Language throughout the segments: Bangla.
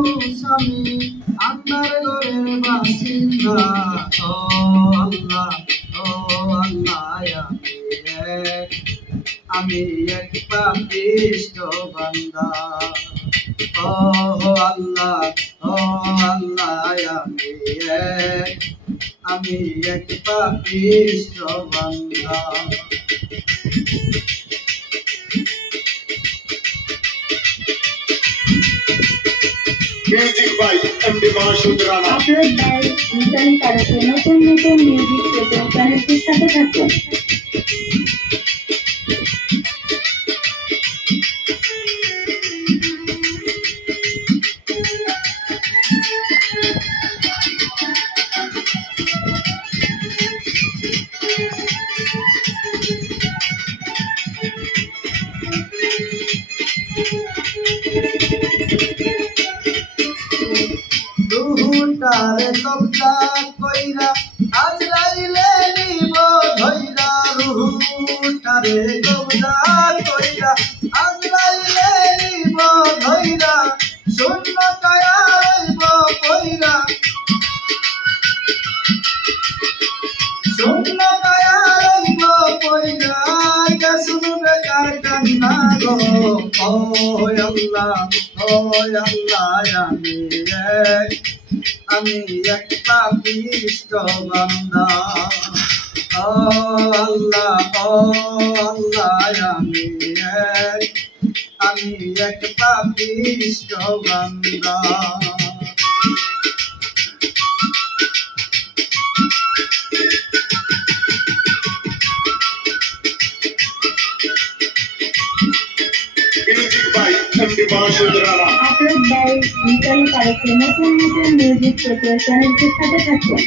আমি আপনার ঘরের বাসিন্দা। ও আল্লাহ, ও আল্লাহ, আমি এক পাপিষ্ঠ বান্দা। ও আল্লাহ, ও আল্লাহ, আমি এক পাপিষ্ঠ বান্দা। Music by MD Masud Rana. Upload by Mitali কারকে। নতুন নতুন মিউজিক পেতে চ্যানেলটির সাথে থাকুন। রুহুটারে কবজা কইরা আজরাইলে নিব ধইরা। রুহুটারে কবজা কইরা আজরাইলে নিব ধইরা। শূন্য কায়া রইব কইরা, শূন্য কায়া রইব কইরা। কে শুনবে কার কান্না গো। ও আল্লাহ, ও আল্লাহ, আমি এক পাপিষ্ঠ বান্দা। ও আল্লাহ, ও আল্লাহ, আমি এক পাপিষ্ঠ বান্দা। Music by MD Masud Rana. Upload by Mitali কারকে। নতুন নতুন মিউজিক পেতে চ্যানেলটির সাথে থাকুন।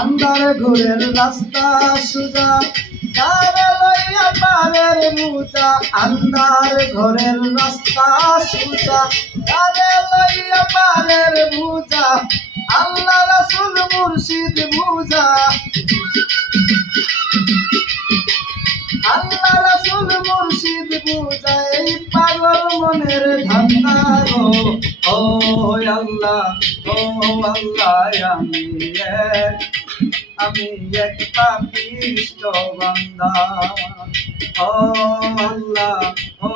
আন্দার ঘোরের রাস্তা সুজা, কারে লইয়া পারের মুজা। আন্দার ঘরের রাস্তা সুজা, কারে লইয়া পারের মুজা। আল্লাহ রাসূল মুর্শিদ মুজা, আল্লাহ রাসূল মুর্শিদ মুজা। এই পাগল মনের ধান্দা গো। ও আল্লাহ, ও আল্লাহ, আমি এক পাপিষ্ঠ বান্দা। ও আল্লাহ, ও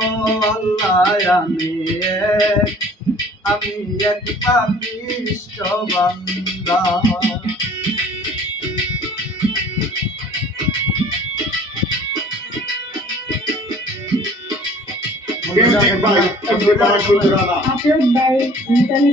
আল্লাহ, আমি এক পাপিষ্ঠ বান্দা। Music by MD Masud Rana. Upload by Mitali